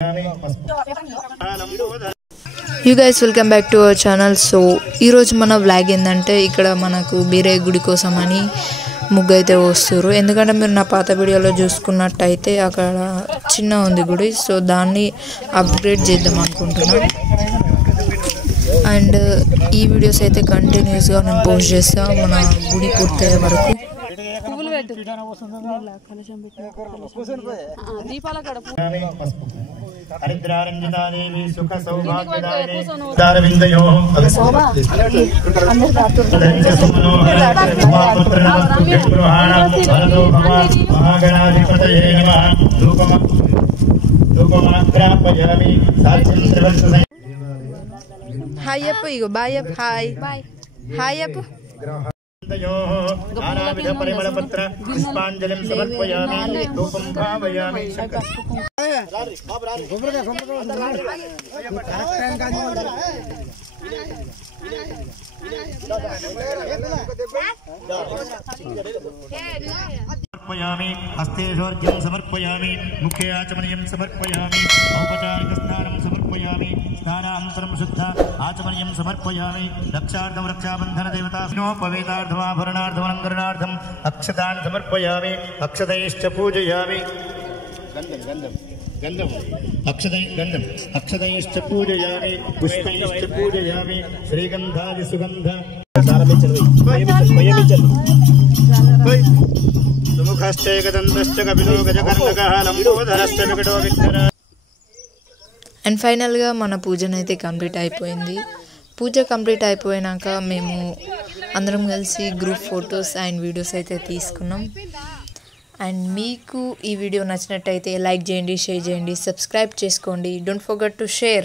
You guys welcome back to our channel. So ee roju mana vlog endante ikkada manaku bere gudi kosamani muggu aithe vosturu endukante meer na paata video lo chusukunnataithe akkada chinna undi gudi so danni upgrade cheddam anukuntunna and ee videos aithe continuous ga nenu post chesta mana gudi purtaye varaku हरिद्रारंजनादेवी सुख सौभाग्यदायिनी दारविंदयो महागणाधिपतये नमः धूपमाग्रापयामि साक्ष्यं त्रिवर्षं हाय app इगो bye app हाय app नानाविध परिमलपत्र पुष्पांजलिं समर्पयामि धूपं भावयामि समर्पयामि हस्तेषोर्घ्यं समर्पयामि मुखे आचमनीयं समर्पयामि औपचारिकस्नानं समर्पयामि स्नानानन्तरं शुद्ध आचमनीयं समर्पयामि रक्षार्थं रक्षाबन्धनदेवताभरणार्थमाभरणार्थमलङ्करणार्थम् अक्षतान् समर्पयामि अक्षतैश्च पूजयामि अक्षतैश्च पूजयामि पुष्पैश्च पूजयामि श्रीगन्धादिसुगन्ध అండ్ ఫైనల్గా మన పూజన అయితే కంప్లీట్ అయిపోయింది. పూజ కంప్లీట్ అయిపోయినాక మేము అందరం కలిసి గ్రూప్ ఫొటోస్ అండ్ వీడియోస్ అయితే తీసుకున్నాం. అండ్ మీకు ఈ వీడియో నచ్చినట్టయితే లైక్ చేయండి, షేర్ చేయండి, సబ్స్క్రైబ్ చేసుకోండి. Don't forget to share.